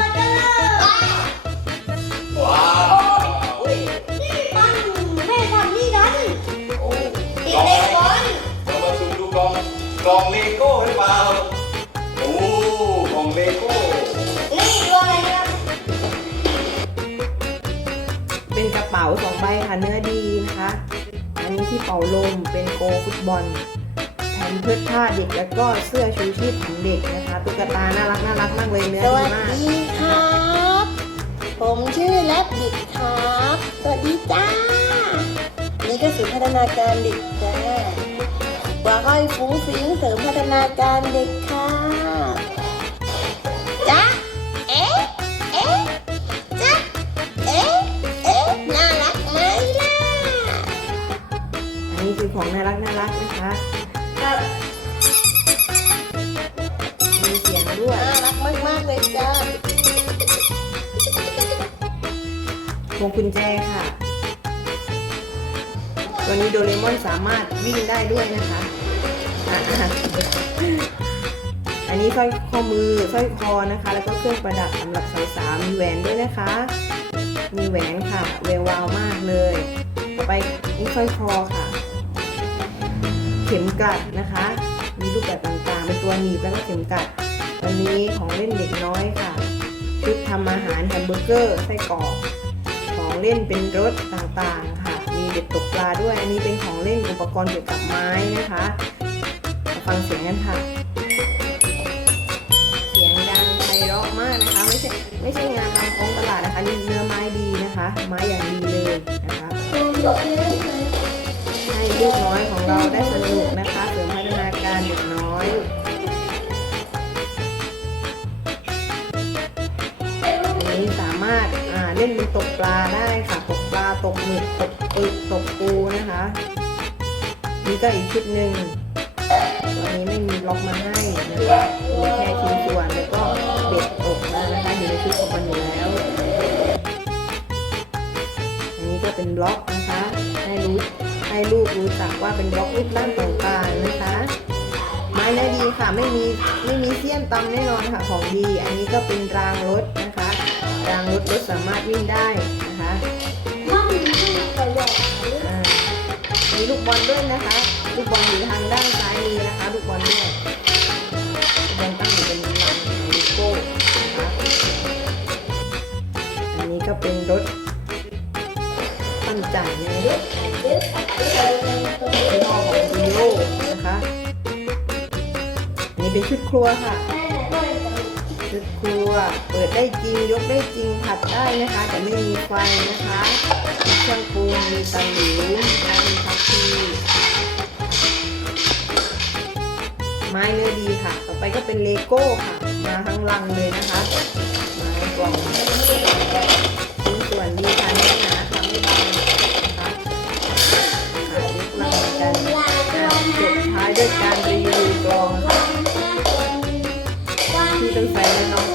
มากันเลยว้าวนี่มันแม่ทำนี่กันโอ้ติดเล็กบอลเรามาซูมดูกล่องกล่องเลโก้หรือเปล่าโอ้กล่องเลโก้นี่ตัวอะไรครับเป็นกระเป๋าสองใบค่ะเนื้อดีนะคะ อันนี้ที่เป่าลมเป็นโกฟุตบอลแผ่นเพื่อผ้าเด็กแล้วก็เสื้อชูชีพของเด็กนะคะตุ๊กตาน่ารักน่ารักมากเลยเนื้อดี สวัสดีจ้า นี่ก็ศูนย์พัฒนาการเด็กจ้าว่าห้อยฟุ้งฟิ้งเสริมพัฒนาการเด็กค่ะจ้าเอ๊ะเอ๊ะจ้าเอ๊ะเอ๊ะน่ารักไหมล่ะ อันนี้คือของน่ารักน่ารักนะคะ วงกุญแจค่ะ ตัวนี้โดเรมอนสามารถวิ่งได้ด้วยนะคะอันนี้สร้อยข้อมือสร้อยคอนะคะ แล้วก็เครื่องประดับสำหรับสาวๆมีแหวนด้วยนะคะ มีแหวนค่ะเวววาวมากเลย ต่อไปนี่สร้อยคอค่ะ เข็มกลัดนะคะ มีรูปแบบต่างๆ เป็นตัวหนีบแล้วก็เข็มกลัดวันนี้ของเล่นเด็กน้อยค่ะชุดทำอาหารแฮมเบอร์เกอร์ไส้กรอก ของเล่นเป็นรถต่างๆค่ะ มีเด็กตกปลาด้วย อันนี้เป็นของเล่นอุปกรณ์เกี่ยวกับไม้นะคะมาฟังเสียงกันค่ะ เสียงดังไพเราะมากนะคะ ไม่ใช่ไม่ใช่งานนำของตลาดนะคะนี่เนื้อไม้ดีนะคะ ไม้อย่างดีเลยนะคะให้ลูกน้อยของเราได้สนุกนะคะเสริมพัฒนาการเด็กน้อยนี้สามารถ ล่นเป็นตกปลาได้ค่ะ ตกปลาตกหมึกตกปึกตกปูนะคะ นี่ก็อีกชุดหนึ่งตัวนี้ไม่มีล็อกมาให้นะคะมีแค่ชิ้นส่วนแล้วก็เบ็ดตกมานะคะ อยู่ในชุดของมันอยู่แล้ว อันนี้ก็เป็นล็อกนะคะ ให้รู้ให้ลูกรู้จักว่าเป็นบล็อกรูปร่างต่างๆนะคะ ไม้เนื้ดีค่ะไม่มีไม่มีเสี้ยนตำแน่นอนค่ะของดี อันนี้ก็เป็นรางรถนะคะ รางรถรถสามารถวิ่งได้นะคะมันตัวใหญ่อ่ามีลูกบอลด้วยนะคะ ลูกบอลอยู่ทางด้านซ้ายมือนะคะ ลูกบอลด้วยลูกบอลตั้งอยู่บนหลังของลูโก้นะคะอันนี้ก็เป็นรถปั้นจันทร์ในรถยี่ห้อของซีโร่นะคะอันนี้เป็นชุดครัวค่ะ ชุดครัว เปิดได้จริงยกได้จริงผัดได้นะคะ แต่ไม่มีไฟนะคะมีเครื่องปรุงมีตะหลิวนะคะมีผักชีไม้เนื้อดีค่ะ ต่อไปก็เป็นเลโก้ค่ะ มาทั้งลังเลยนะคะมากล่องชิ้นส่วนดีค่ะนื้อหนาค่ะไม่บางนะคะค่ะยกลังเหมือนกันอ่จบท้ายด้วยการรีวิว Tư về.